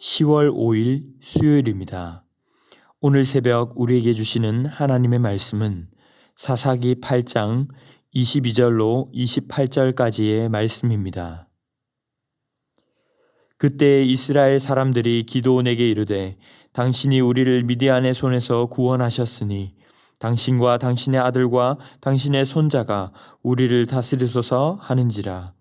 10월 5일 수요일입니다. 오늘 새벽 우리에게 주시는 하나님의 말씀은 사사기 8장 22절로 28절까지의 말씀입니다. 그때 이스라엘 사람들이 기드온에게 이르되 당신이 우리를 미디안의 손에서 구원하셨으니 당신과 당신의 아들과 당신의 손자가 우리를 다스리소서 하는지라.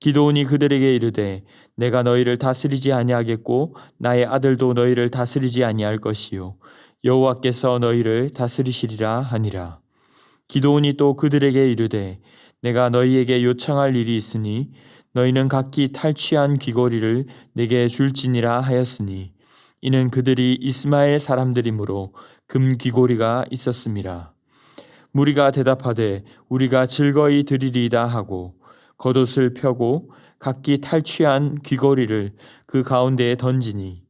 기드온이 그들에게 이르되 내가 너희를 다스리지 아니하겠고 나의 아들도 너희를 다스리지 아니할 것이요 여호와께서 너희를 다스리시리라 하니라. 기드온이 또 그들에게 이르되 내가 너희에게 요청할 일이 있으니 너희는 각기 탈취한 귀고리를 내게 줄지니라 하였으니 이는 그들이 이스마엘 사람들이므로 금 귀고리가 있었음이라. 무리가 대답하되 우리가 즐거이 드리리이다 하고 겉옷을 펴고 각기 탈취한 귀고리를 그 가운데에 던지니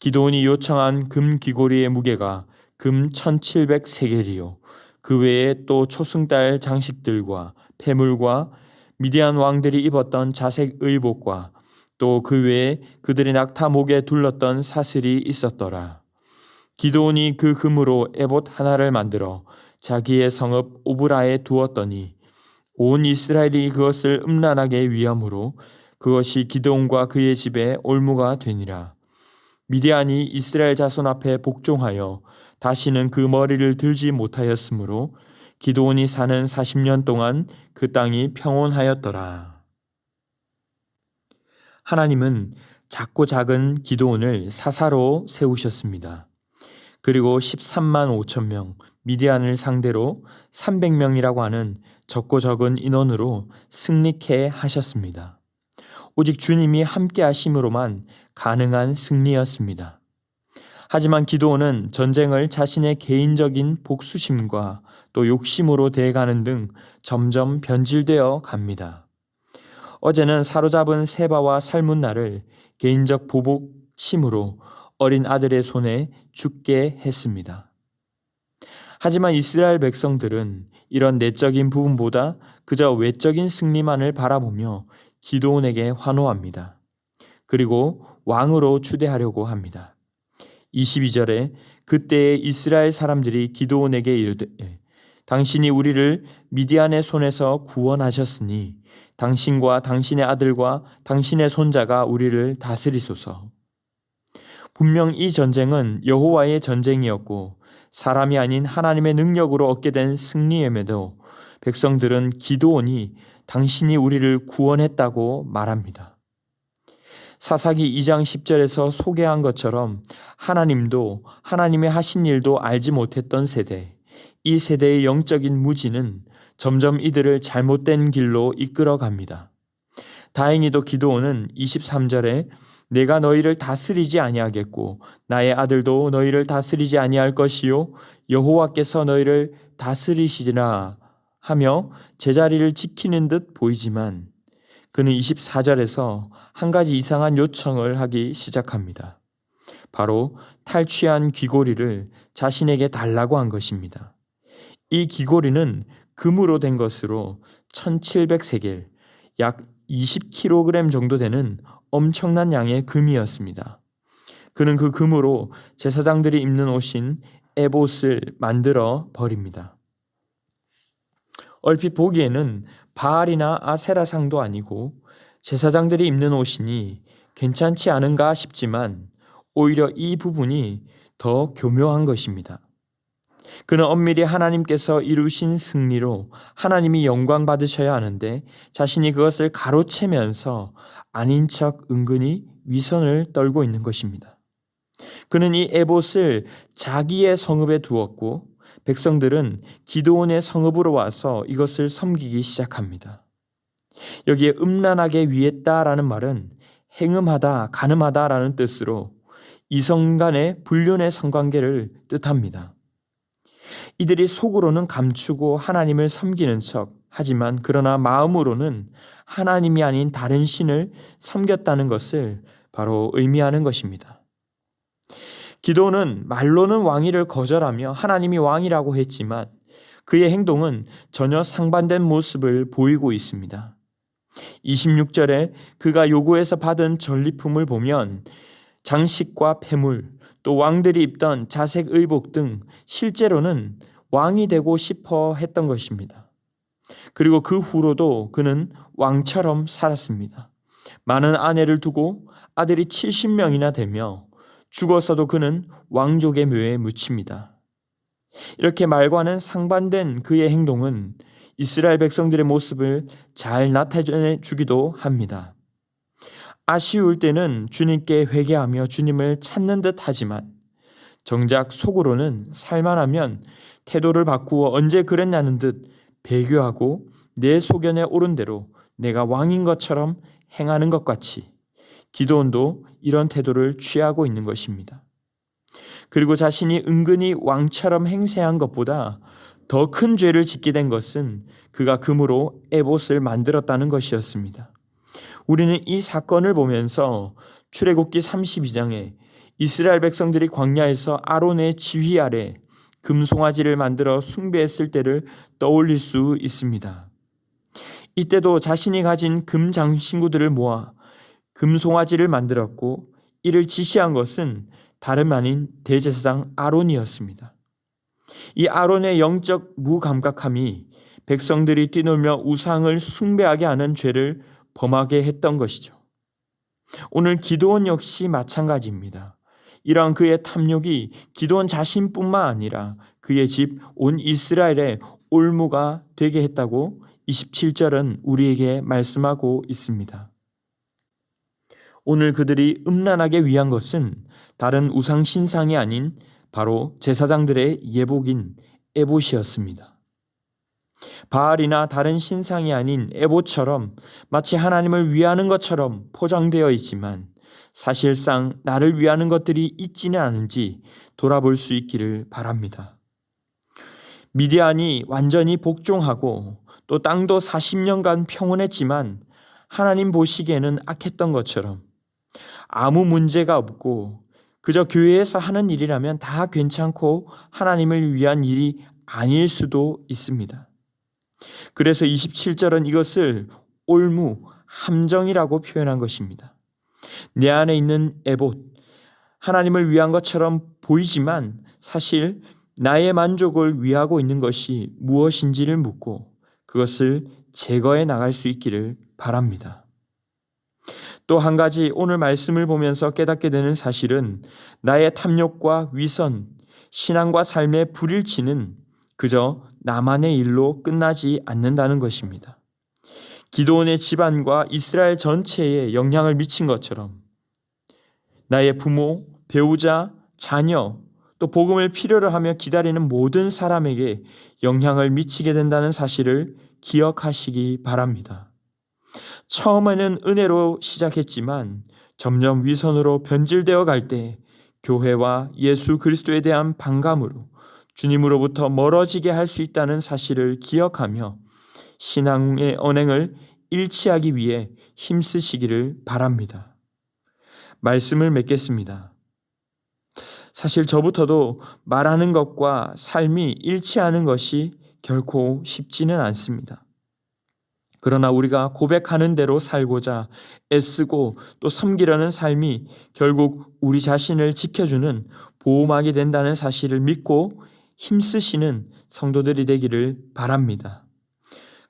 기드온이 요청한 금 귀고리의 무게가 금 1700세겔이요 그 외에 또 초승달 장식들과 폐물과 미디안 왕들이 입었던 자색 의복과 또 그 외에 그들의 낙타 목에 둘렀던 사슬이 있었더라. 기드온이 그 금으로 에봇 하나를 만들어 자기의 성읍 오브라에 두었더니 온 이스라엘이 그것을 음란하게 위함으로 그것이 기드온과 그의 집에 올무가 되니라. 미디안이 이스라엘 자손 앞에 복종하여 다시는 그 머리를 들지 못하였으므로 기드온이 사는 40년 동안 그 땅이 평온하였더라. 하나님은 작고 작은 기드온을 사사로 세우셨습니다. 그리고 13만 5천 명 미디안을 상대로 300명이라고 하는 적고 적은 인원으로 승리케 하셨습니다. 오직 주님이 함께 하심으로만 가능한 승리였습니다. 하지만 기드온은 전쟁을 자신의 개인적인 복수심과 또 욕심으로 대해가는 등 점점 변질되어 갑니다. 어제는 사로잡은 세바와 살문나를 개인적 보복심으로 어린 아들의 손에 죽게 했습니다. 하지만 이스라엘 백성들은 이런 내적인 부분보다 그저 외적인 승리만을 바라보며 기드온에게 환호합니다. 그리고 왕으로 추대하려고 합니다. 22절에 그때에 이스라엘 사람들이 기드온에게 이르되 당신이 우리를 미디안의 손에서 구원하셨으니 당신과 당신의 아들과 당신의 손자가 우리를 다스리소서. 분명 이 전쟁은 여호와의 전쟁이었고 사람이 아닌 하나님의 능력으로 얻게 된 승리임에도 백성들은 기드온이 당신이 우리를 구원했다고 말합니다. 사사기 2장 10절에서 소개한 것처럼 하나님도 하나님의 하신 일도 알지 못했던 세대, 이 세대의 영적인 무지는 점점 이들을 잘못된 길로 이끌어갑니다. 다행히도 기드온은 23절에 내가 너희를 다스리지 아니하겠고 나의 아들도 너희를 다스리지 아니할 것이요 여호와께서 너희를 다스리시리라 하며 제자리를 지키는 듯 보이지만 그는 24절에서 한 가지 이상한 요청을 하기 시작합니다. 바로 탈취한 귀고리를 자신에게 달라고 한 것입니다. 이 귀고리는 금으로 된 것으로 1700세겔, 약 20kg 정도 되는 엄청난 양의 금이었습니다. 그는 그 금으로 제사장들이 입는 옷인 에봇을 만들어 버립니다. 얼핏 보기에는 바알이나 아세라상도 아니고 제사장들이 입는 옷이니 괜찮지 않은가 싶지만 오히려 이 부분이 더 교묘한 것입니다. 그는 엄밀히 하나님께서 이루신 승리로 하나님이 영광 받으셔야 하는데 자신이 그것을 가로채면서 아닌 척 은근히 위선을 떨고 있는 것입니다. 그는 이 에봇을 자기의 성읍에 두었고 백성들은 기드온의 성읍으로 와서 이것을 섬기기 시작합니다. 여기에 음란하게 위했다라는 말은 행음하다, 간음하다라는 뜻으로 이성 간의 불륜의 성관계를 뜻합니다. 이들이 속으로는 감추고 하나님을 섬기는 척 하지만 그러나 마음으로는 하나님이 아닌 다른 신을 섬겼다는 것을 바로 의미하는 것입니다. 기드온은 말로는 왕위를 거절하며 하나님이 왕이라고 했지만 그의 행동은 전혀 상반된 모습을 보이고 있습니다. 26절에 그가 요구해서 받은 전리품을 보면 장식과 폐물, 또 왕들이 입던 자색 의복 등 실제로는 왕이 되고 싶어 했던 것입니다. 그리고 그 후로도 그는 왕처럼 살았습니다. 많은 아내를 두고 아들이 70명이나 되며 죽어서도 그는 왕족의 묘에 묻힙니다. 이렇게 말과는 상반된 그의 행동은 이스라엘 백성들의 모습을 잘 나타내 주기도 합니다. 아쉬울 때는 주님께 회개하며 주님을 찾는 듯 하지만 정작 속으로는 살만하면 태도를 바꾸어 언제 그랬냐는 듯 배교하고 내 소견에 오른 대로 내가 왕인 것처럼 행하는 것 같이 기드온도 이런 태도를 취하고 있는 것입니다. 그리고 자신이 은근히 왕처럼 행세한 것보다 더 큰 죄를 짓게 된 것은 그가 금으로 에봇을 만들었다는 것이었습니다. 우리는 이 사건을 보면서 출애굽기 32장에 이스라엘 백성들이 광야에서 아론의 지휘 아래 금송아지를 만들어 숭배했을 때를 떠올릴 수 있습니다. 이때도 자신이 가진 금 장신구들을 모아 금송아지를 만들었고 이를 지시한 것은 다름 아닌 대제사장 아론이었습니다. 이 아론의 영적 무감각함이 백성들이 뛰놀며 우상을 숭배하게 하는 죄를 범하게 했던 것이죠. 오늘 기드온 역시 마찬가지입니다. 이러한 그의 탐욕이 기드온 자신뿐만 아니라 그의 집 온 이스라엘의 올무가 되게 했다고 27절은 우리에게 말씀하고 있습니다. 오늘 그들이 음란하게 위한 것은 다른 우상 신상이 아닌 바로 제사장들의 예복인 에봇이었습니다. 바알이나 다른 신상이 아닌 에봇처럼 마치 하나님을 위하는 것처럼 포장되어 있지만 사실상 나를 위하는 것들이 있지는 않은지 돌아볼 수 있기를 바랍니다. 미디안이 완전히 복종하고 또 땅도 40년간 평온했지만 하나님 보시기에는 악했던 것처럼 아무 문제가 없고 그저 교회에서 하는 일이라면 다 괜찮고 하나님을 위한 일이 아닐 수도 있습니다. 그래서 27절은 이것을 올무, 함정이라고 표현한 것입니다. 내 안에 있는 에봇, 하나님을 위한 것처럼 보이지만 사실 나의 만족을 위하고 있는 것이 무엇인지를 묻고 그것을 제거해 나갈 수 있기를 바랍니다. 또 한 가지 오늘 말씀을 보면서 깨닫게 되는 사실은 나의 탐욕과 위선, 신앙과 삶의 불일치는 그저 나만의 일로 끝나지 않는다는 것입니다. 기드온의 집안과 이스라엘 전체에 영향을 미친 것처럼 나의 부모, 배우자, 자녀, 또 복음을 필요로 하며 기다리는 모든 사람에게 영향을 미치게 된다는 사실을 기억하시기 바랍니다. 처음에는 은혜로 시작했지만 점점 위선으로 변질되어 갈 때 교회와 예수 그리스도에 대한 반감으로 주님으로부터 멀어지게 할 수 있다는 사실을 기억하며 신앙의 언행을 일치하기 위해 힘쓰시기를 바랍니다. 말씀을 맺겠습니다. 사실 저부터도 말하는 것과 삶이 일치하는 것이 결코 쉽지는 않습니다. 그러나 우리가 고백하는 대로 살고자 애쓰고 또 섬기려는 삶이 결국 우리 자신을 지켜주는 보호막이 된다는 사실을 믿고 힘쓰시는 성도들이 되기를 바랍니다.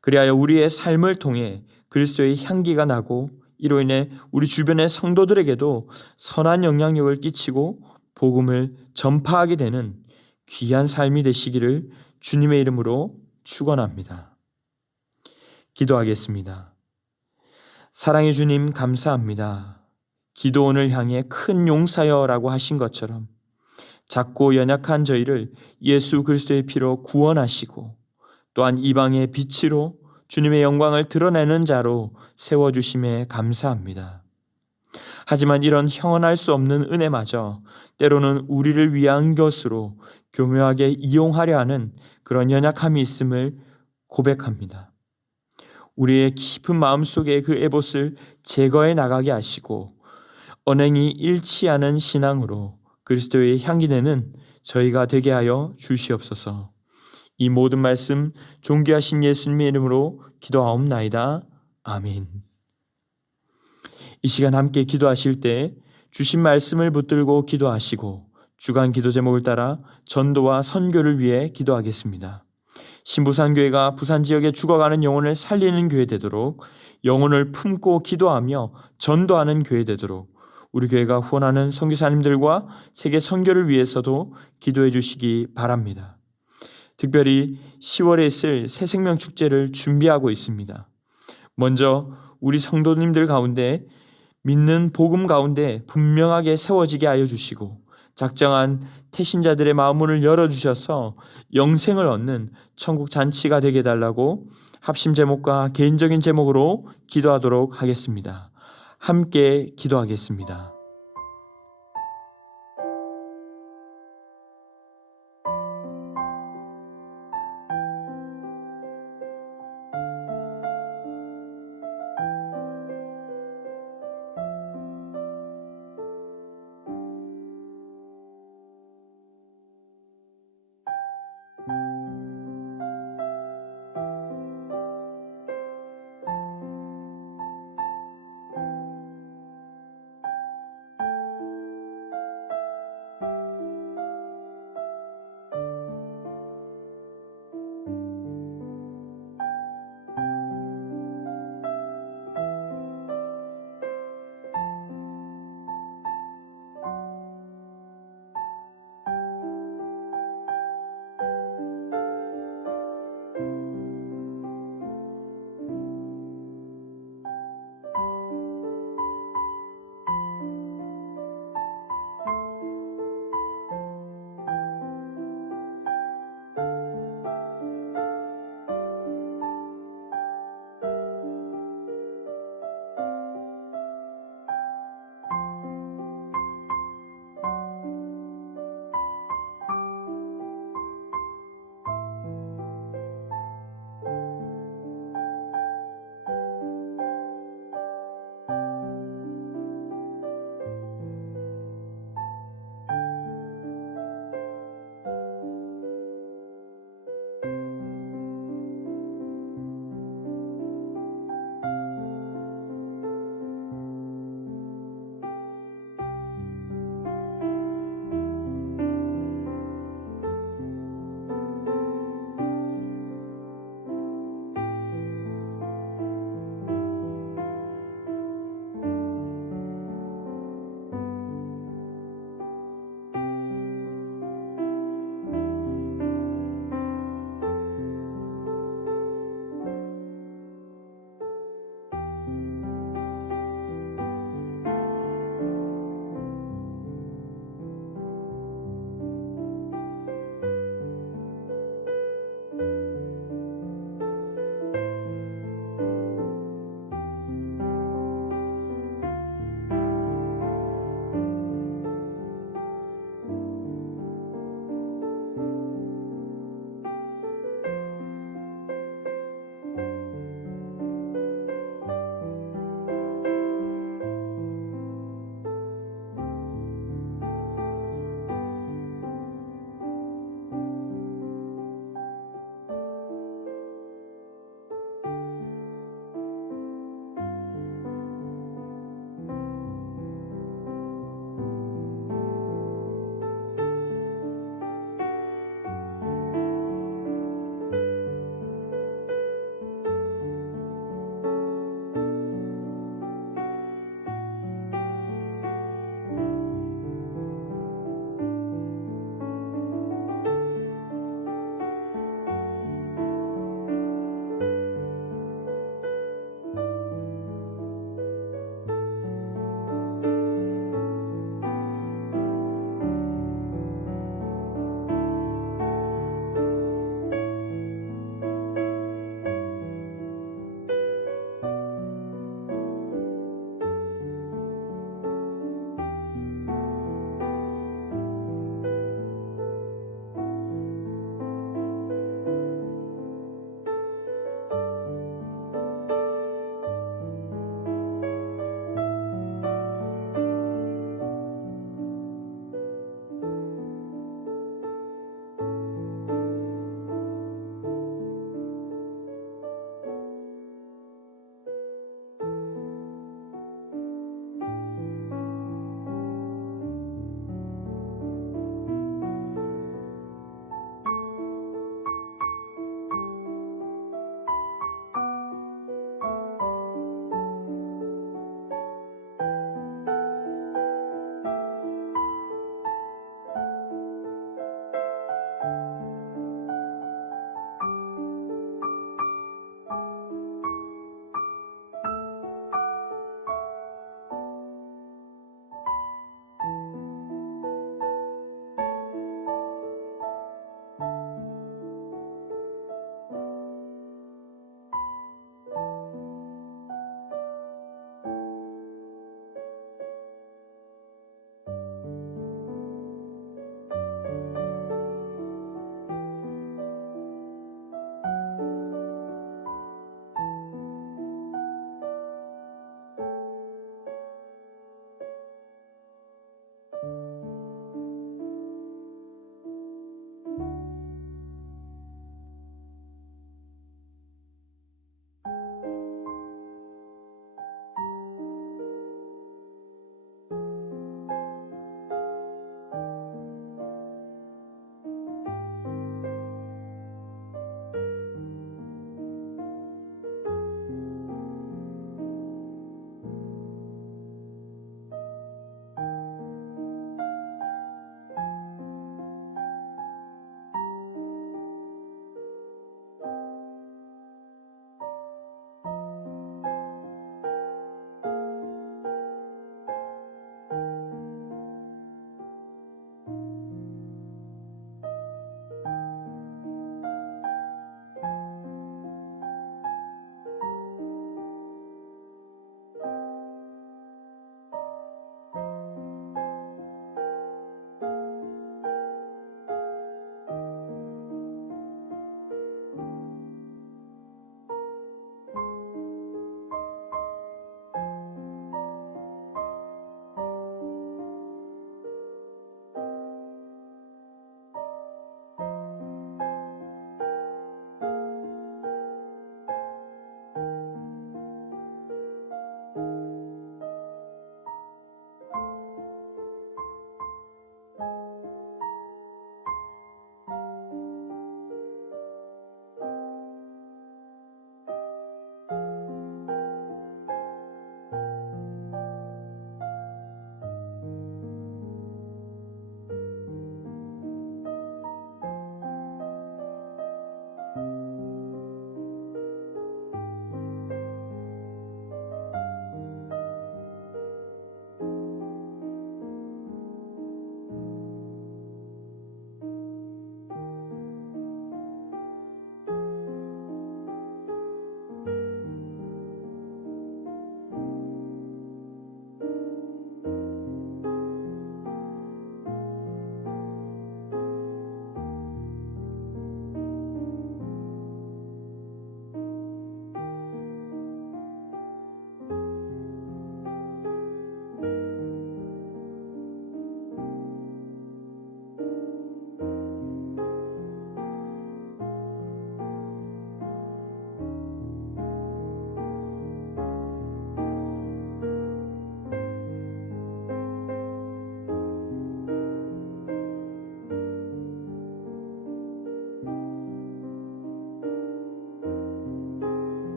그리하여 우리의 삶을 통해 그리스도의 향기가 나고 이로 인해 우리 주변의 성도들에게도 선한 영향력을 끼치고 복음을 전파하게 되는 귀한 삶이 되시기를 주님의 이름으로 축원합니다. 기도하겠습니다. 사랑의 주님 감사합니다. 기드온을 향해 큰 용사여라고 하신 것처럼 작고 연약한 저희를 예수 그리스도의 피로 구원하시고 또한 이방의 빛으로 주님의 영광을 드러내는 자로 세워주심에 감사합니다. 하지만 이런 형언할 수 없는 은혜마저 때로는 우리를 위한 것으로 교묘하게 이용하려 하는 그런 연약함이 있음을 고백합니다. 우리의 깊은 마음속에 그 에봇을 제거해 나가게 하시고 언행이 일치하는 신앙으로 그리스도의 향기내는 저희가 되게 하여 주시옵소서. 이 모든 말씀 존귀하신 예수님의 이름으로 기도하옵나이다. 아멘. 이 시간 함께 기도하실 때 주신 말씀을 붙들고 기도하시고 주간 기도 제목을 따라 전도와 선교를 위해 기도하겠습니다. 신부산교회가 부산 지역에 죽어가는 영혼을 살리는 교회 되도록, 영혼을 품고 기도하며 전도하는 교회 되도록 우리 교회가 후원하는 선교사님들과 세계 선교를 위해서도 기도해 주시기 바랍니다. 특별히 10월에 있을 새생명 축제를 준비하고 있습니다. 먼저 우리 성도님들 가운데 믿는 복음 가운데 분명하게 세워지게 하여 주시고, 작정한 태신자들의 마음문을 열어주셔서 영생을 얻는 천국 잔치가 되게 해달라고 합심 제목과 개인적인 제목으로 기도하도록 하겠습니다. 함께 기도하겠습니다.